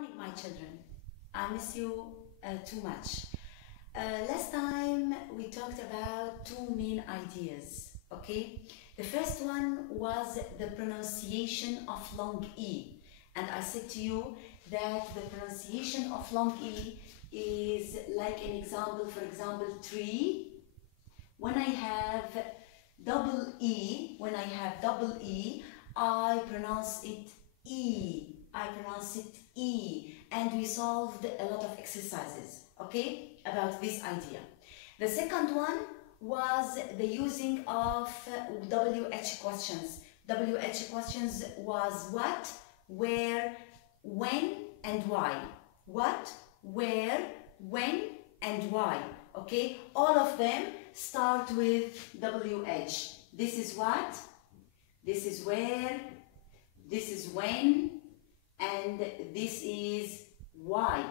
morning, my children. I miss you too much. Last time we talked about two main ideas, okay? The first one was the pronunciation of long E. And I said to you that the pronunciation of long E is like an example, for example, tree. When I have double E, I pronounce it E. And we solved a lot of exercises, okay, about this idea. The second one was the using of WH questions. WH questions was what, where, when, and why. What, where, when, and why. Okay, all of them start with WH. This is what, this is where, this is when, and this is why.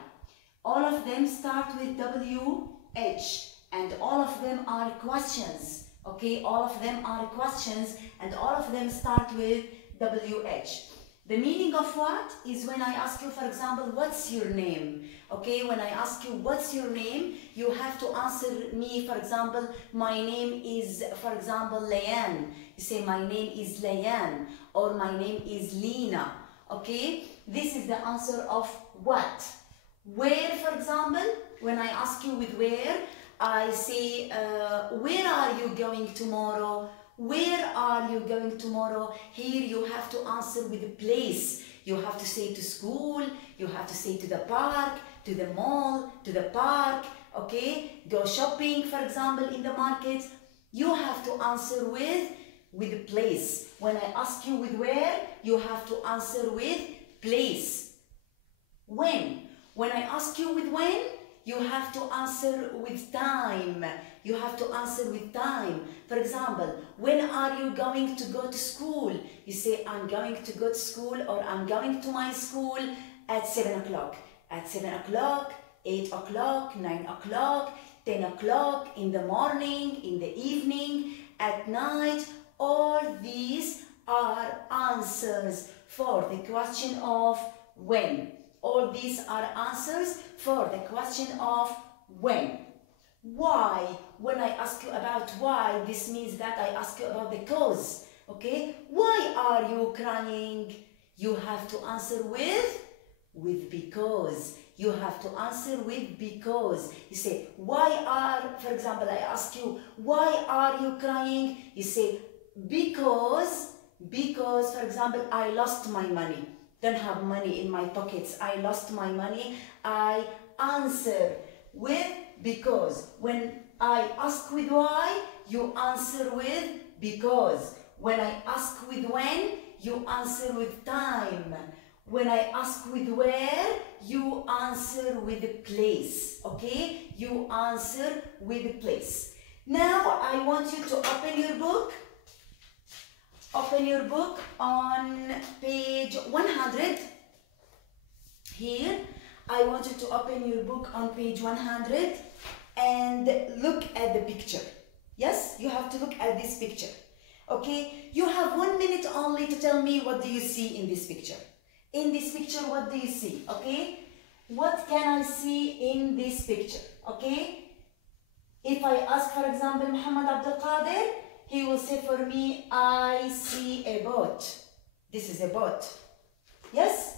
All of them start with WH, and all of them are questions. Okay, all of them are questions, and all of them start with WH. The meaning of what is when I ask you, for example, what's your name? Okay, when I ask you what's your name, you have to answer me, for example, my name is, for example, Layan. You say my name is Layan, or my name is Lina. Okay, this is the answer of what. Where, for example, when I ask you with where, I say, where are you going tomorrow? Where are you going tomorrow? Here you have to answer with a place. You have to say to school, you have to say to the park, to the mall, to the park, okay? Go shopping, for example, in the market. You have to answer with a place. When I ask you with where, you have to answer with place. When I ask you with when, you have to answer with time. You have to answer with time. For example, when are you going to go to school? You say, I'm going to go to school, or I'm going to my school at 7 o'clock. At 7 o'clock, 8 o'clock, 9 o'clock, 10 o'clock, in the morning, in the evening, at night. All these are answers for the question of when. All these are answers for the question of when. Why? When I ask you about why, this means that I ask you about the cause. Okay? Why are you crying? You have to answer with because. You have to answer with because. You say, why are, for example, I ask you, why are you crying? You say, because, for example, I lost my money. Don't have money in my pockets. I lost my money. I answer with because. When I ask with why, you answer with because. When I ask with when, you answer with time. When I ask with where, you answer with the place. Okay? You answer with the place. Now I want you to open your book. Open your book on page 100. Here, I want you to open your book on page 100 and look at the picture. Yes, you have to look at this picture. Okay, you have 1 minute only to tell me what do you see in this picture. In this picture, what do you see? Okay, what can I see in this picture? Okay, if I ask, for example, Muhammad Abdul Qadir, he will say for me, I see a boat. This is a boat. Yes?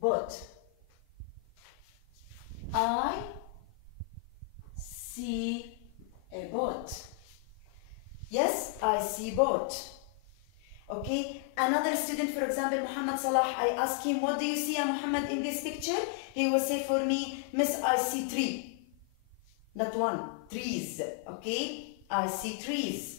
Boat. I see a boat. Yes, I see boat. Okay? Another student, for example, Muhammad Salah, I ask him, what do you see, Muhammad, in this picture? He will say for me, Miss, I see tree. Not one, trees. Okay? I see trees.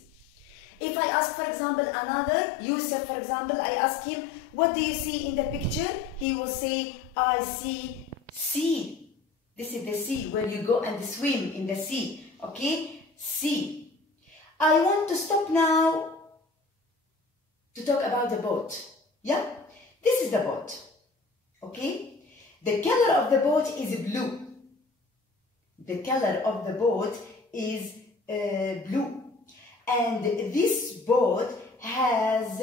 If I ask, for example, another, Yusuf, for example, I ask him, what do you see in the picture? He will say, I see sea. This is the sea, where you go and swim in the sea. Okay? Sea. I want to stop now to talk about the boat. Yeah? This is the boat. Okay? The color of the boat is blue. The color of the boat is blue. And this boat has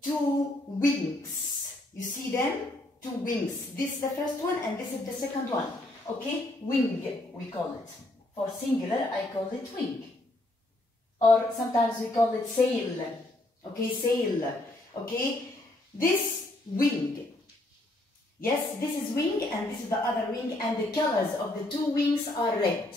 two wings. You see them? two wings. This is the first one and this is the second one. Okay, wing we call it. For singular, I call it wing. Or sometimes we call it sail. Okay, sail. Okay, this wing. Yes, this is wing and this is the other wing, and the colors of the two wings are red.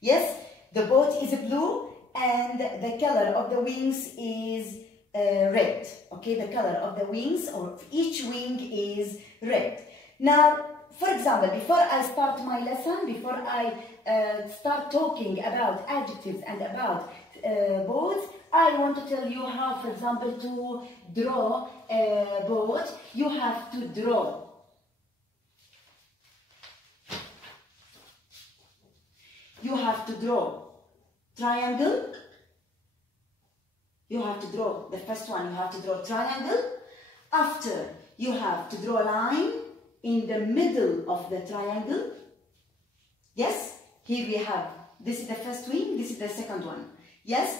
Yes, the boat is blue and the color of the wings is red. Okay, the color of the wings of each wing is red. Now, for example, before I start my lesson, before I start talking about adjectives and about boats, I want to tell you how, for example, to draw a boat. You have to draw. You have to draw triangle. You have to draw the first one. You have to draw triangle. After, you have to draw a line in the middle of the triangle. Yes, here we have, this is the first wing, this is the second one. Yes,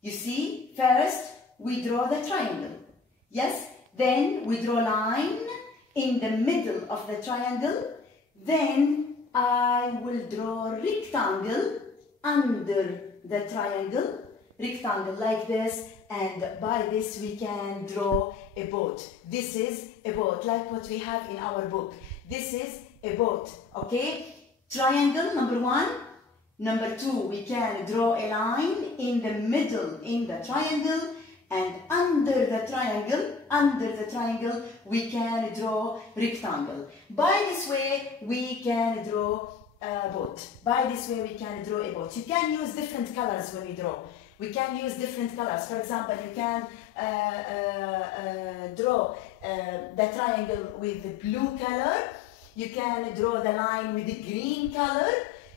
you see, first we draw the triangle. Yes, then we draw a line in the middle of the triangle. Then I will draw a rectangle under the triangle. Rectangle like this, and by this we can draw a boat. This is a boat, like what we have in our book. This is a boat, okay? Triangle, number one. Number two, we can draw a line in the middle in the triangle, and under the triangle, we can draw rectangle. By this way, we can draw a boat. By this way, we can draw a boat. You can use different colors when you draw. We can use different colors. For example, you can draw the triangle with the blue color. You can draw the line with the green color.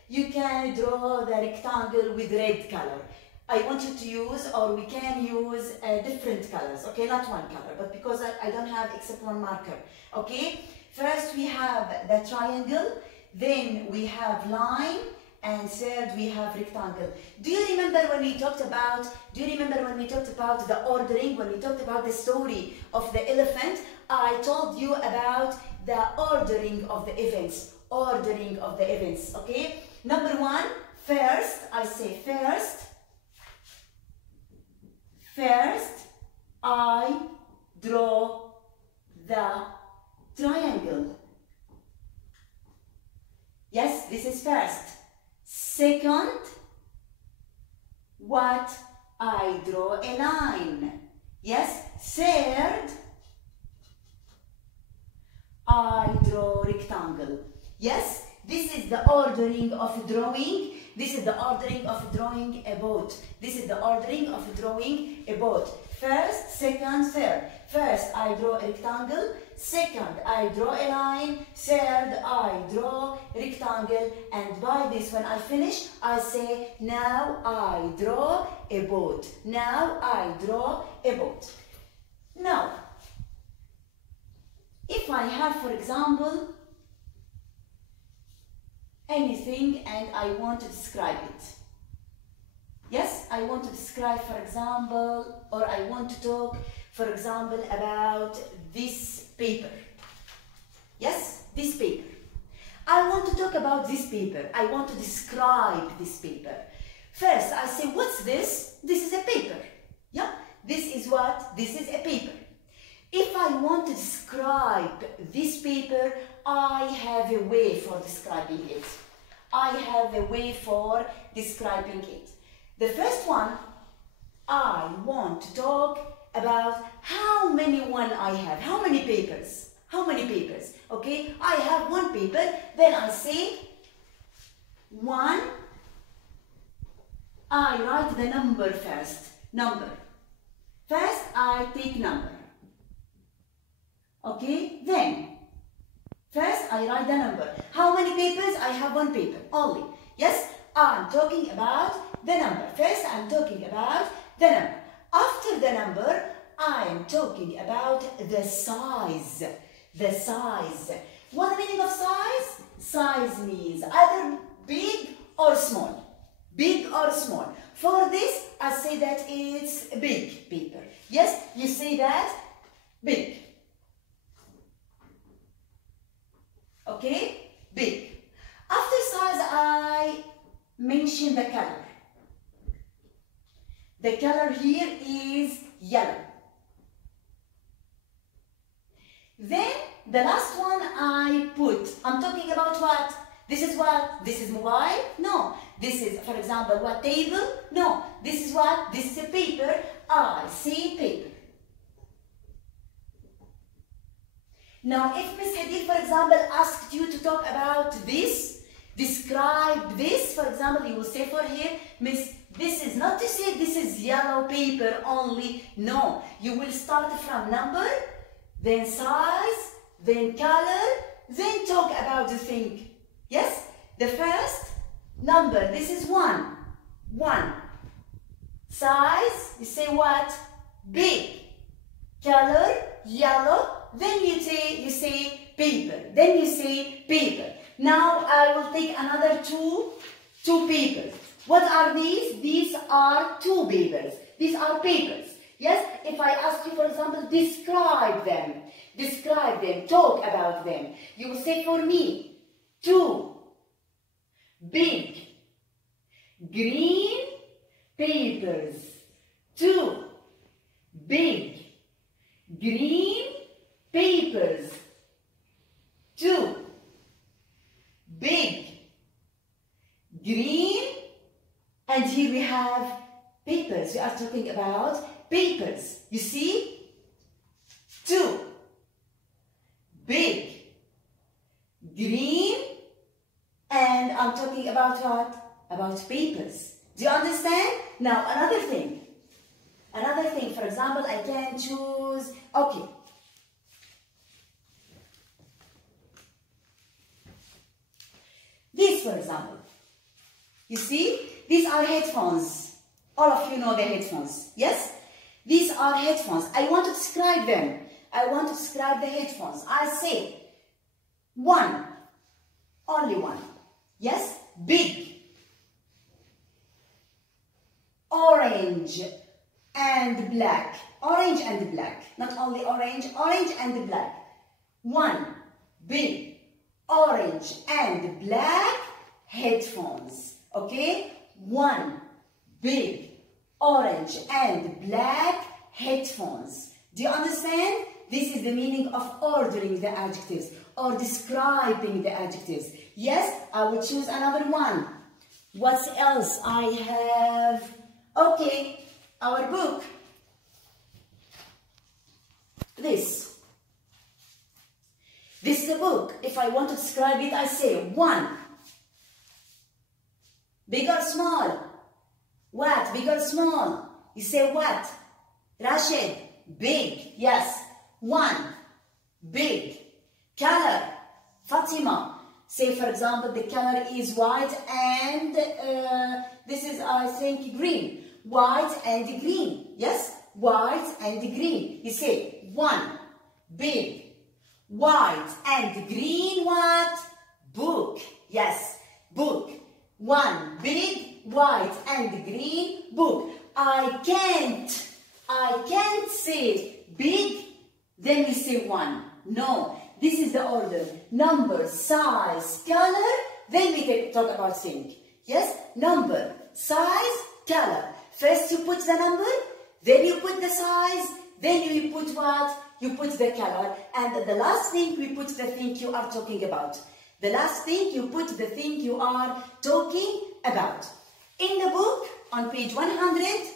You can draw the rectangle with red color. I want you to use, or we can use different colors, okay? Not one color, but because I don't have except one marker, okay? First we have the triangle, then we have line, and third we have rectangle. Do you remember when we talked about the ordering, when we talked about the story of the elephant? I told you about the ordering of the events, okay? Number one, first, I say first I draw the triangle. Yes, this is first. Second, what? I draw a line. Yes. Third, I draw rectangle. Yes, this is the ordering of drawing. This is the ordering of drawing a boat. This is the ordering of drawing a boat. First, second, third. First, I draw a rectangle. Second, I draw a line. Third, I draw rectangle. And by this, when I finish, I say, now I draw a boat. Now I draw a boat. Now, if I have, for example, anything and I want to describe it. Yes, I want to describe, for example, or I want to talk, for example, about this paper. Yes, this paper. I want to talk about this paper. I want to describe this paper. First, I say, what's this? This is a paper. Yeah, this is what? This is a paper. If I want to describe this paper, I have a way for describing it. The first one, I want to talk about how many I have. How many papers? Okay, I have one paper. Then I say one. I write the number first. First, I take number. Okay, then first I write the number. How many papers? I have one paper only. Yes, I'm talking about the number. First, I'm talking about the number. After the number, I'm talking about the size. What the meaning of size? Size means either big or small. For this, I say that it's big paper. Yes, you say that big. okay? Big. After size, I mention the color. The color here is yellow. Then the last one I'm talking about what? This is what? This is mobile? No. This is, for example, what? Table? No. This is what? This is a paper. I say paper. Now, if Miss Hadid, for example, asked you to talk about this, describe this, for example, you will say for here, Miss, this is not to say this is yellow paper only. No. You will start from number, then size, then color, then talk about the thing. Yes? The first number, this is 1. 1. Size, you say what? Big. Color, yellow. Then you say paper. Then you say paper. Now I will take another two papers. What are these? These are 2 papers. These are papers. Yes? If I ask you, for example, describe them. Describe them. Talk about them. You will say for me, 2 big green papers. 2 big green papers. 2 big green, and here we have papers. We are talking about papers. You see? 2 big green, and I'm talking about what? About papers. Do you understand? Now another thing. Another thing, for example, I can choose, okay. This, for example. You see? These are headphones. All of you know the headphones. Yes? These are headphones. I want to describe them. I want to describe the headphones. I say 1. Only 1. Yes? Big. Orange and black. Orange and black. Not only orange, orange and black. 1. Big. Orange and black headphones. Okay? 1 big orange and black headphones. Do you understand? This is the meaning of ordering the adjectives or describing the adjectives. Yes, I will choose another one. What else I have? Okay, our book. This is a book. If I want to describe it, I say 1. Big or small? What? Big or small? You say what? Rashid? Big. Yes. 1. Big. Color? Fatima? Say, for example, the color is white and this is, I think, green. White and green. Yes? White and green. You say 1. Big. White and green what? Book. Yes, book. 1 big, white and green book. I can't say big, then you say 1. No, this is the order. Number, size, color, then we can talk about thing. Yes, number, size, color. First you put the number, then you put the size, then you put what? You put the color, and the last thing we put the thing you are talking about. The last thing you put the thing you are talking about. In the book, on page 100,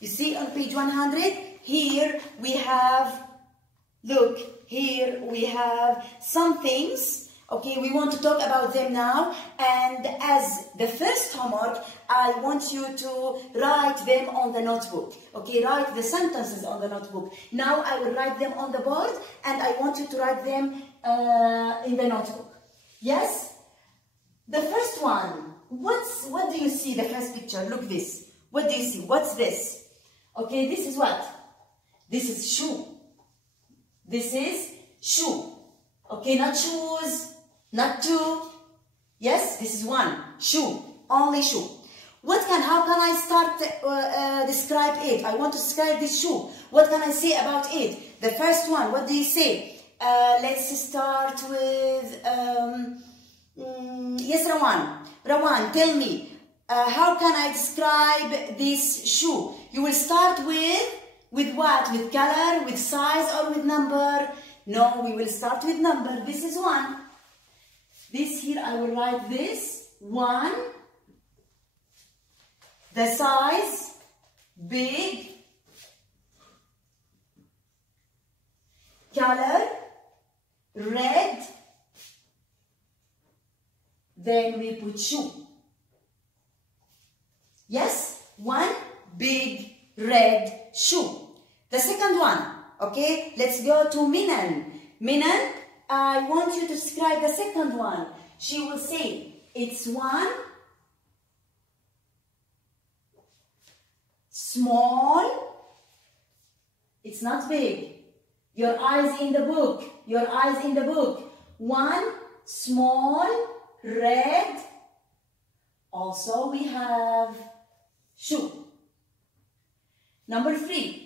you see on page 100, here we have, look, here we have some things. Okay, we want to talk about them now, and as the first homework, I want you to write them on the notebook. Okay, write the sentences on the notebook. Now I will write them on the board, and I want you to write them in the notebook. Yes? The first one, what do you see, the first picture? Look this. What do you see? What's this? Okay, this is what? This is shoe. This is shoe. Okay, not shoes. Not 2. Yes, this is 1. Shoe. Only shoe. How can I start describe it? I want to describe this shoe. What can I say about it? The first one, what do you say? let's start with yes, Rawan. Rawan, tell me, how can I describe this shoe? You will start with what? With color, with size, or with number? No, we will start with number. This is 1. This here, I will write this 1. The size, big. Color, red. Then we put shoe. Yes, 1 big red shoe. The second one, okay, let's go to Minan. Minan, I want you to describe the second one. She will say, it's 1 small, it's not big. Your eyes in the book, your eyes in the book. 1 small, red. Also we have shoe. Number 3.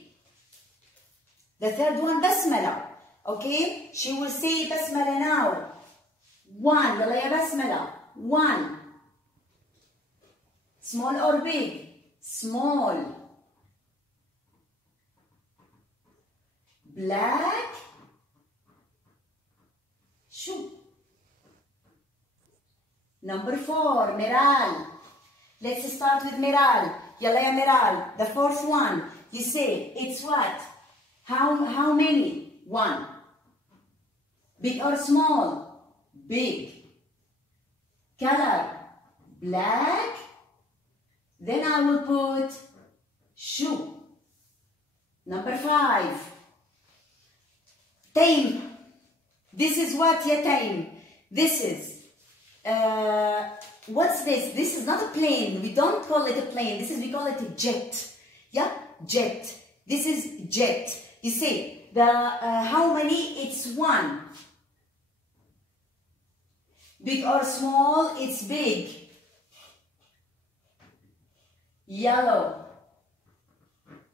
The third one, basmala. Okay, she will say basmala now. 1, yalla ya basmala. 1. Small or big? Small. Black shoe. Number 4, Miral. Let's start with Miral. Yalla ya Miral. The fourth one. You say, it's what? How many? 1. Big or small? Big. Color? Black. Then I will put shoe. Number 5. Tame. This is what, ya Tame? This is, what's this? This is not a plane. We don't call it a plane. We call it a jet. Yeah, jet. This is jet. You see, how many? It's 1. Big or small? It's big. Yellow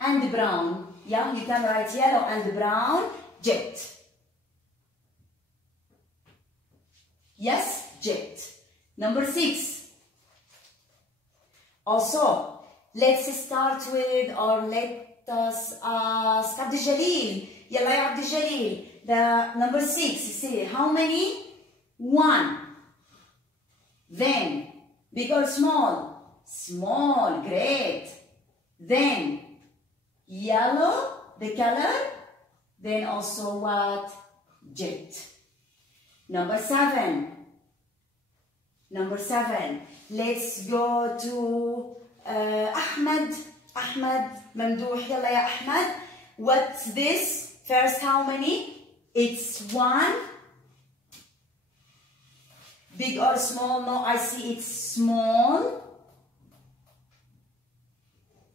and brown. Yeah, you can write yellow and brown. Jet. Yes, jet. Number 6. Also, let's start with, or let us ask Abdi Jalil. Yalla ya Abdi Jalil. The number 6, you see, how many? 1. Then, big or small? Small, great. Then, yellow, the color. Then also what? Jet. Number 7. Number 7. Let's go to Ahmed. Ahmed, Mamdouh, yalla ya Ahmed. What's this? First, how many? It's 1. Big or small? No, I see it's small.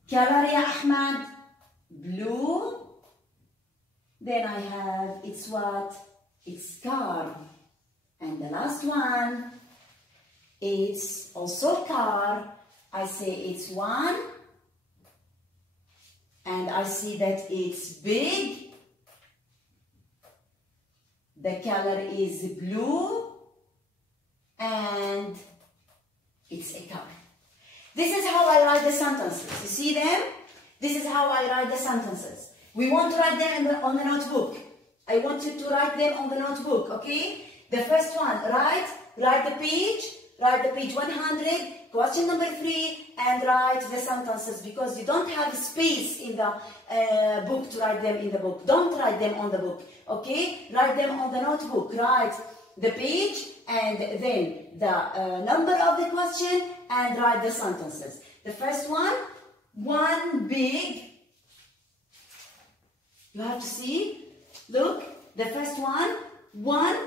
Color ya Ahmed? Blue. Then I have, it's what? It's car. And the last one, it's also car. I say it's 1. And I see that it's big. The color is blue. And it's a car. This is how I write the sentences. You see them? This is how I write the sentences. We want to write them on the notebook. I want you to write them on the notebook, okay? The first one, write the page 100, question number 3, and write the sentences, because you don't have space in the book to write them in the book. Don't write them on the book, okay? Write them on the notebook. Write the page and then the number of the question and write the sentences. The first one, 1 big. You have to see, look, the first one, 1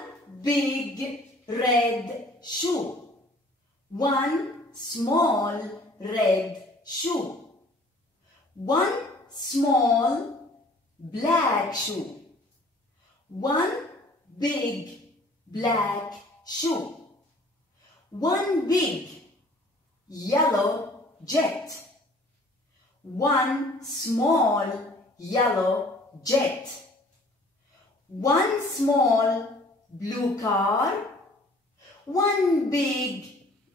big red shoe. 1 small red shoe. 1 small black shoe. 1 big black shoe. 1 big yellow jet. 1 small yellow jet. one small blue car, one big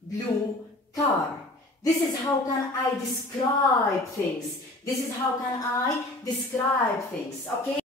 blue car. This is how can I describe things. This is how can I describe things, okay?